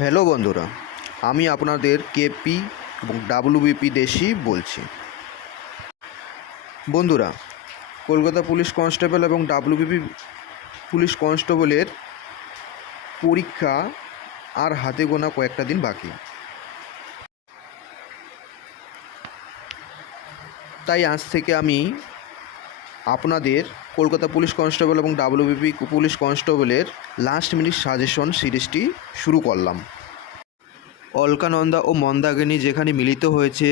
Hello বন্ধুরা, আমি আপনাদের কেপি এবং ডাব্লিউবিপি দেশি বলছি। বন্ধুরা, কলকাতা পুলিশ কনস্টেবল এবং ডাব্লিউবিপি পুলিশ কনস্টেবলের পরীক্ষা আর হাতে গোনা কয়েকটা দিন বাকি। তাই আজ থেকে আমি আপনাদের কলকাতা পুলিশ কনস্টেবল এবং ডাব্লিউবিপি পুলিশ কনস্টেবলের লাস্ট মিনিট সাজেশন সিরিজটি শুরু করলাম। অলকানন্দা ও মন্দাকিনী যেখানে মিলিত হয়েছে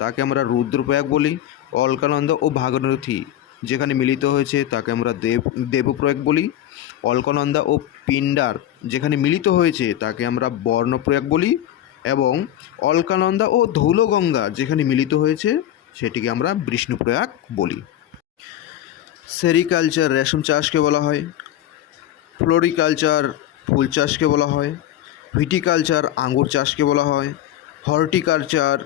তাকে আমরা রুদ্রপ্রয়াগ বলি। অলকানন্দা ও ভাগীরথী যেখানে মিলিত হয়েছে তাকে আমরা দেবপ্রয়াগ বলি। অলকানন্দা ও পিণ্ডার যেখানে মিলিত হয়েছে তাকে আমরা বর্ণপ্রয়াগ বলি। এবং অলকানন্দা ও ধৌলগঙ্গা যেখানে মিলিত হয়েছে সেটিকে আমরা বিষ্ণুপ্রয়াগ বলি। সেরিকালচার রেশম চাষকে বলা হয়। ফ্লোরিকালচার ফুল চাষকে বলা হয়। ভিটিকালচার আঙ্গুর চাষকে বলা হয়। হর্টিকালচার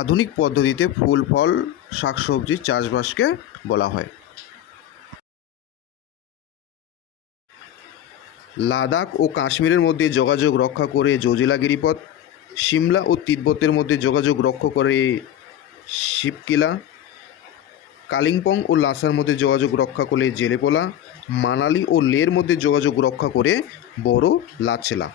আধুনিক পদ্ধতিতে ফুল ফল শাকসবজি চাষবাসকে বলা হয়। লাদাখ ও কাশ্মীরের মধ্যে যোগাযোগ রক্ষা করে জোজিলা গিরিপথ। সিমলা ও তিব্বতের মধ্যে যোগাযোগ রক্ষা করে শিবকিলা। কালিম্পং ও লাসার মধ্যে যোগাযোগ রক্ষা করে জেলেপোলা। মানালি ও লের মধ্যে যোগাযোগ রক্ষা করে বড় লাচেলা।